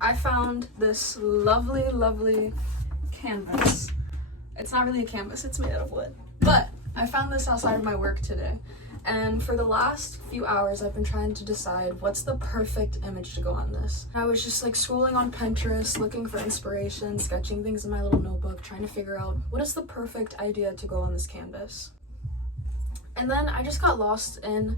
I found this lovely, lovely canvas. It's not really a canvas, it's made out of wood. But I found this outside of my work today. And for the last few hours, I've been trying to decide what's the perfect image to go on this. I was just like scrolling on Pinterest, looking for inspiration, sketching things in my little notebook, trying to figure out what is the perfect idea to go on this canvas. And then I just got lost in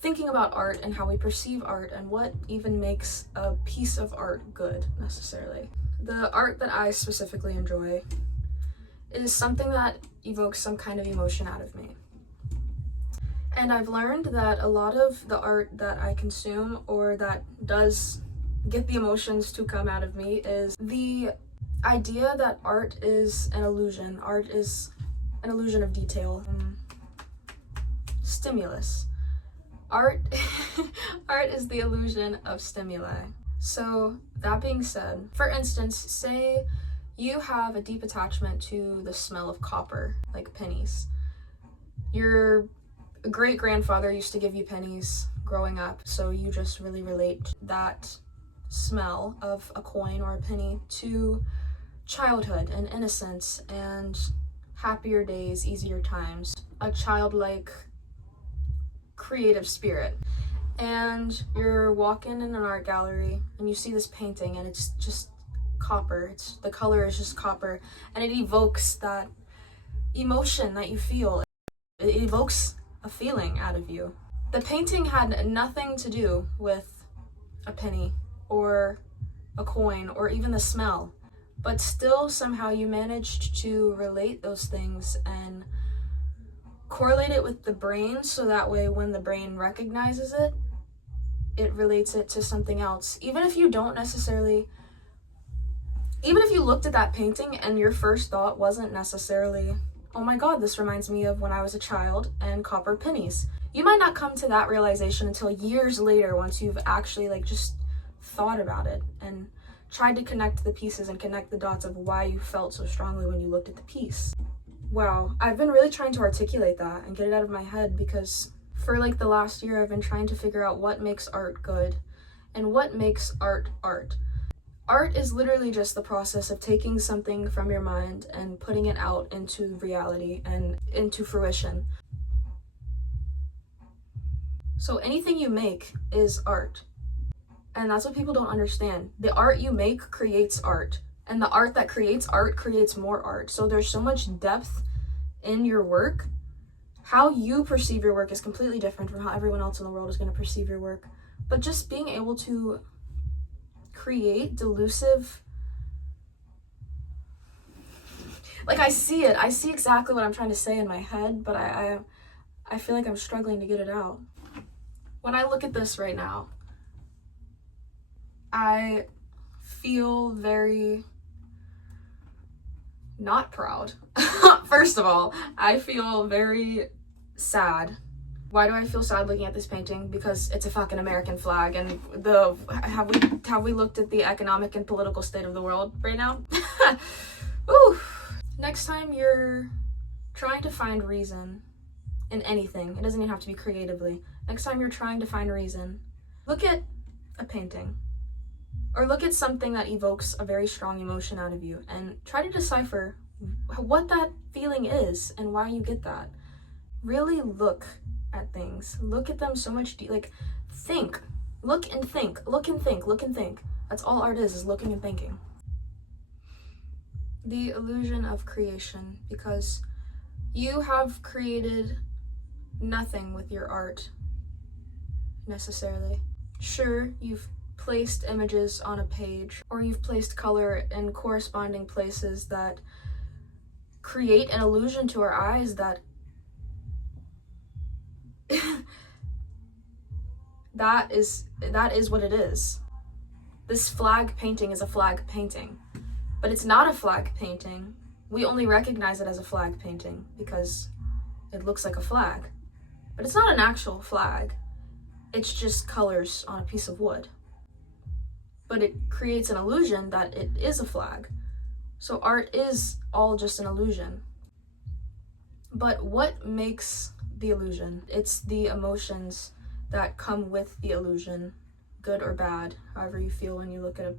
thinking about art and how we perceive art and what even makes a piece of art good, necessarily. The art that I specifically enjoy is something that evokes some kind of emotion out of me. And I've learned that a lot of the art that I consume or that does get the emotions to come out of me is the idea that art is an illusion. Art is an illusion of detail. Stimulus. Art is the illusion of stimuli. So that being said, for instance, say you have a deep attachment to the smell of copper, like pennies. Your great-grandfather used to give you pennies growing up, so you just really relate that smell of a coin or a penny to childhood and innocence and happier days, easier times, a childlike creative spirit. And you're walking in an art gallery and you see this painting and it's just copper. The color is just copper, and it evokes that emotion that you feel. It evokes a feeling out of you. The painting had nothing to do with a penny or a coin or even the smell, but still somehow you managed to relate those things and correlate it with the brain, so that way when the brain recognizes it, it relates it to something else. Even if you looked at that painting and your first thought wasn't necessarily, oh my god, this reminds me of when I was a child and copper pennies. You might not come to that realization until years later, once you've actually just thought about it and tried to connect the pieces and connect the dots of why you felt so strongly when you looked at the piece. Wow, I've been really trying to articulate that and get it out of my head, because for the last year I've been trying to figure out what makes art good and what makes art art. Art is literally just the process of taking something from your mind and putting it out into reality and into fruition. So anything you make is art. And that's what people don't understand. The art you make creates art. And the art that creates art creates more art. So there's so much depth in your work. How you perceive your work is completely different from how everyone else in the world is going to perceive your work. But just being able to create delusive, I see exactly what I'm trying to say in my head, but I feel like I'm struggling to get it out. When I look at this right now, I feel very not proud. First of all, I feel very sad. Why do I feel sad looking at this painting? Because it's a fucking American flag, and have we looked at the economic and political state of the world right now? Ooh. Next time you're trying to find reason in anything, it doesn't even have to be creatively. Next time you're trying to find reason, look at a painting. Or look at something that evokes a very strong emotion out of you and try to decipher what that feeling is and why you get that. Really look at things. Look at them so much think. Look and think. Look and think. Look and think. That's all art is looking and thinking. The illusion of creation, because you have created nothing with your art, necessarily. Sure, you've placed images on a page, or you've placed color in corresponding places that create an illusion to our eyes that that is what it is. This flag painting is a flag painting, but it's not a flag painting. We only recognize it as a flag painting because it looks like a flag, but it's not an actual flag. It's just colors on a piece of wood. But it creates an illusion that it is a flag. So art is all just an illusion. But what makes the illusion? It's the emotions that come with the illusion good or bad, however you feel when you look at a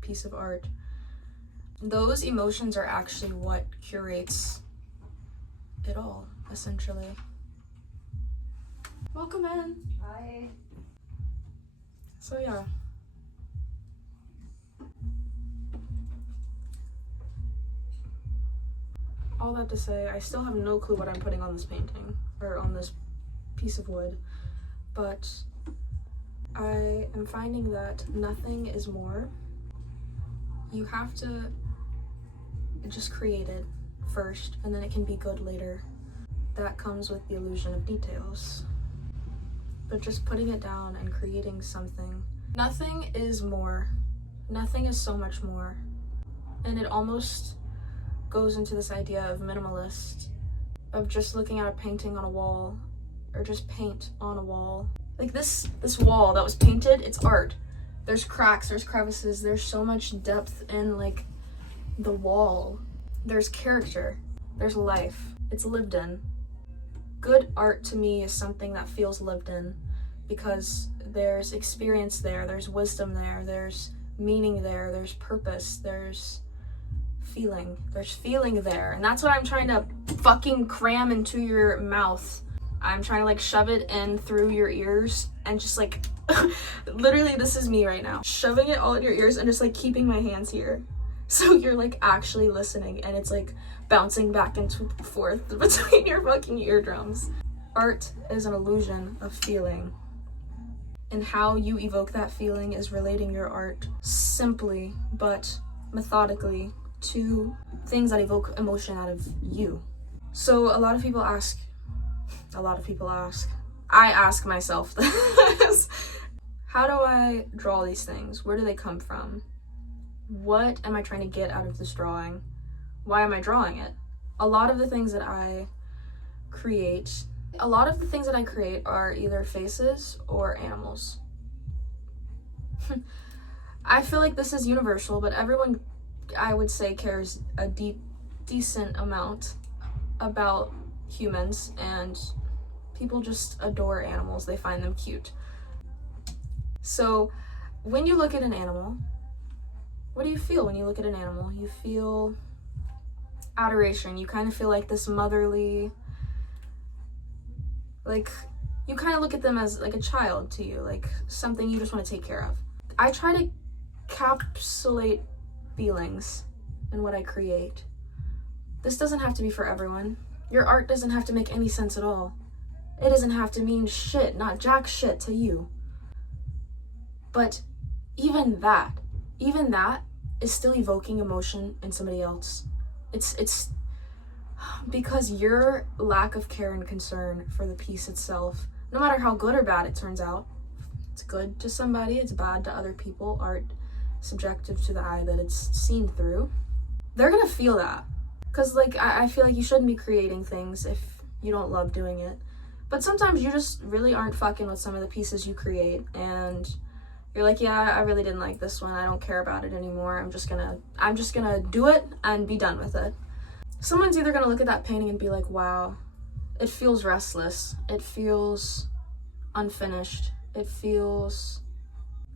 piece of art. Those emotions are actually what curates it all, essentially. Welcome in. Hi. So yeah. All that to say, I still have no clue what I'm putting on this painting, or on this piece of wood, but I am finding that nothing is more. You have to just create it first, and then it can be good later. That comes with the illusion of details. But just putting it down and creating something, nothing is more. Nothing is so much more. And it almost goes into this idea of minimalist, of just looking at a painting on a wall, or just paint on a wall. Like this wall that was painted, it's art. There's cracks, there's crevices, there's so much depth in like the wall. There's character, there's life, it's lived in. Good art to me is something that feels lived in, because there's experience there, there's wisdom there, there's meaning there, there's purpose, there's feeling there. And that's what I'm trying to fucking cram into your mouth. I'm trying to like shove it in through your ears and just like literally this is me right now, shoving it all in your ears and just like keeping my hands here, so you're like actually listening and it's like bouncing back and forth between your fucking eardrums. Art is an illusion of feeling, and how you evoke that feeling is relating your art simply but methodically to things that evoke emotion out of you. So a lot of people ask, I ask myself this, how do I draw these things? Where do they come from? What am I trying to get out of this drawing? Why am I drawing it? A lot of the things that I create are either faces or animals. I feel like this is universal, but everyone, I would say, cares a decent amount about humans, and people just adore animals. They find them cute. So when you look at an animal, what do you feel when you look at an animal? You feel adoration. You kind of feel like this motherly, like you kind of look at them as like a child to you, like something you just want to take care of. I try to encapsulate feelings in what I create. This doesn't have to be for everyone. Your art doesn't have to make any sense at all. It doesn't have to mean shit, not jack shit to you. But even that is still evoking emotion in somebody else. It's because your lack of care and concern for the piece itself, no matter how good or bad it turns out, it's good to somebody, it's bad to other people. Art, subjective to the eye that it's seen through. They're gonna feel that. Cause like, I feel like you shouldn't be creating things if you don't love doing it. But sometimes you just really aren't fucking with some of the pieces you create, and you're like, yeah, I really didn't like this one. I don't care about it anymore. I'm just gonna do it and be done with it. Someone's either gonna look at that painting and be like, wow, it feels restless. It feels unfinished. It feels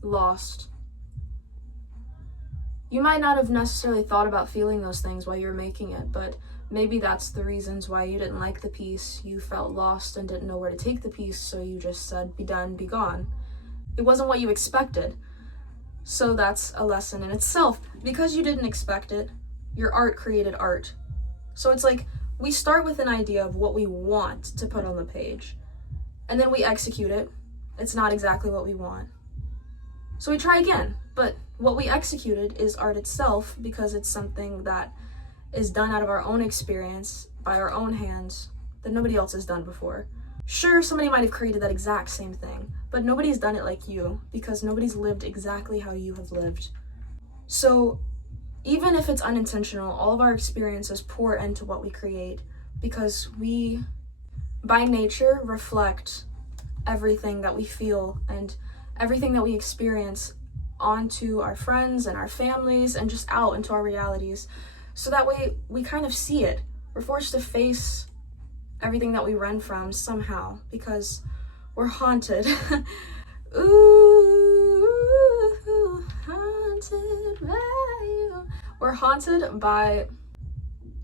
lost. You might not have necessarily thought about feeling those things while you were making it, but maybe that's the reasons why you didn't like the piece. You felt lost and didn't know where to take the piece, so you just said, be done, be gone. It wasn't what you expected. So that's a lesson in itself. Because you didn't expect it, your art created art. So it's like, we start with an idea of what we want to put on the page, and then we execute it. It's not exactly what we want. So we try again, but what we executed is art itself, because it's something that is done out of our own experience, by our own hands, that nobody else has done before. Sure, somebody might have created that exact same thing, but nobody's done it like you, because nobody's lived exactly how you have lived. So even if it's unintentional, all of our experiences pour into what we create, because we, by nature, reflect everything that we feel and everything that we experience onto our friends and our families and just out into our realities. So that way we kind of see it. We're forced to face everything that we run from somehow, because we're haunted. Ooh. We're haunted by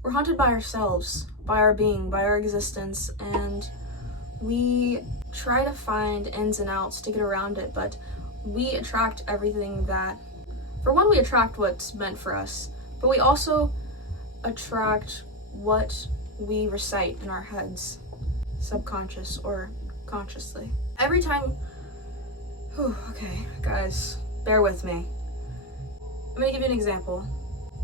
ourselves, by our being, by our existence, and we try to find ins and outs to get around it, but we attract everything that, for one, we attract what's meant for us, but we also attract what we recite in our heads, subconscious or consciously. Every time, okay, guys, bear with me. I'm gonna give you an example.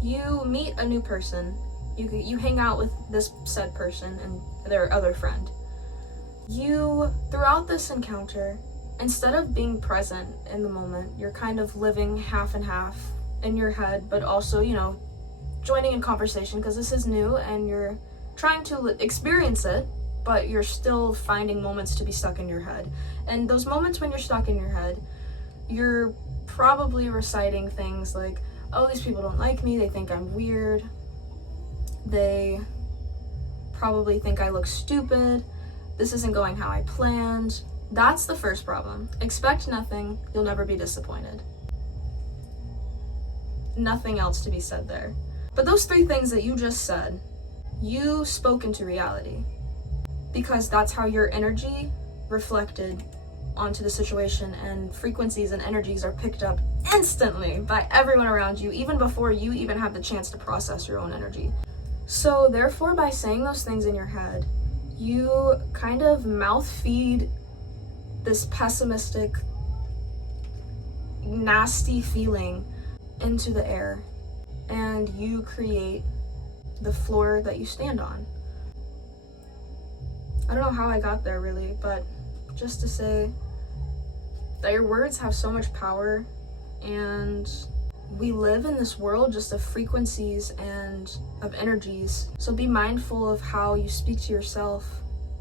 You meet a new person, you hang out with this said person and their other friend. You, throughout this encounter, instead of being present in the moment, you're kind of living half and half in your head, but also, you know, joining in conversation because this is new and you're trying to experience it, but you're still finding moments to be stuck in your head. And those moments when you're stuck in your head, you're probably reciting things like, oh, these people don't like me, they think I'm weird, they probably think I look stupid, this isn't going how I planned. That's the first problem. Expect nothing, you'll never be disappointed. Nothing else to be said there. But those three things that you just said, you spoke into reality, because that's how your energy reflected onto the situation, and frequencies and energies are picked up instantly by everyone around you, even before you even have the chance to process your own energy. So therefore, by saying those things in your head, you kind of mouth feed this pessimistic, nasty feeling into the air, and you create the floor that you stand on. I don't know how I got there really, but just to say that your words have so much power, and we live in this world just of frequencies and of energies. So be mindful of how you speak to yourself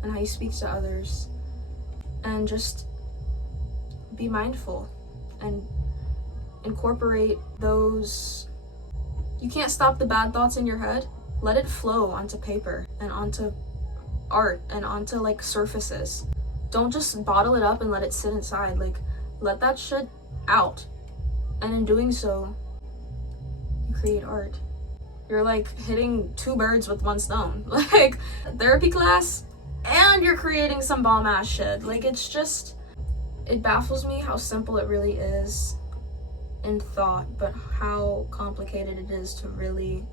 and how you speak to others, and just be mindful and incorporate those. You can't stop the bad thoughts in your head. Let it flow onto paper and onto art and onto like surfaces. Don't just bottle it up and let it sit inside. Like, let that shit out. And in doing so, you create art. You're like hitting two birds with one stone. Like, therapy class, and you're creating some bomb ass shit. Like, it's just, it baffles me how simple it really is in thought, but how complicated it is to really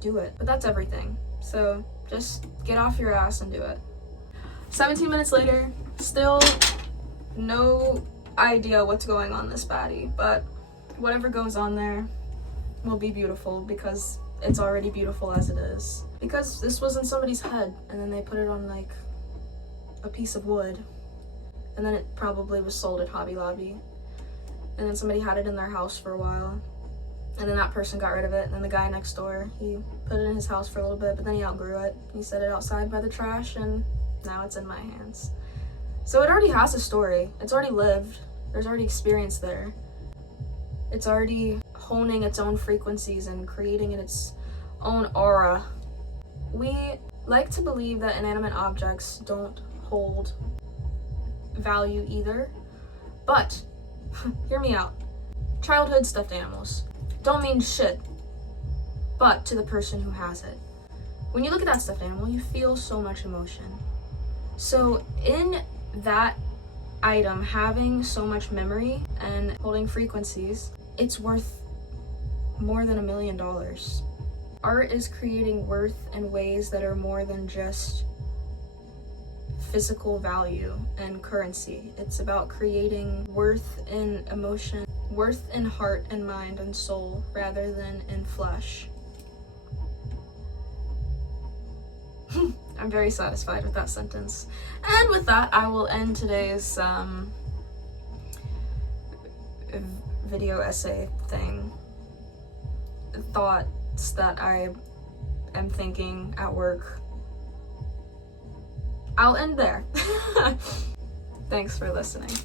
do it. But that's everything. So just get off your ass and do it. 17 minutes later, still no idea what's going on this baddie, but whatever goes on there will be beautiful, because it's already beautiful as it is. Because this was in somebody's head, and then they put it on like a piece of wood, and then it probably was sold at Hobby Lobby, and then somebody had it in their house for a while, and then that person got rid of it, and then the guy next door, he put it in his house for a little bit, but then he outgrew it. He set it outside by the trash, and now it's in my hands. So it already has a story. It's already lived. There's already experience there. It's already honing its own frequencies and creating its own aura. We like to believe that inanimate objects don't hold value either, but hear me out. Childhood stuffed animals don't mean shit, but to the person who has it. When you look at that stuffed animal, you feel so much emotion. So in that item having so much memory and holding frequencies, it's worth more than $1 million. Art is creating worth in ways that are more than just physical value and currency. It's about creating worth in emotion, worth in heart and mind and soul, rather than in flesh. I'm very satisfied with that sentence. And with that, I will end today's video essay thing. Thoughts that I am thinking at work. I'll end there. Thanks for listening.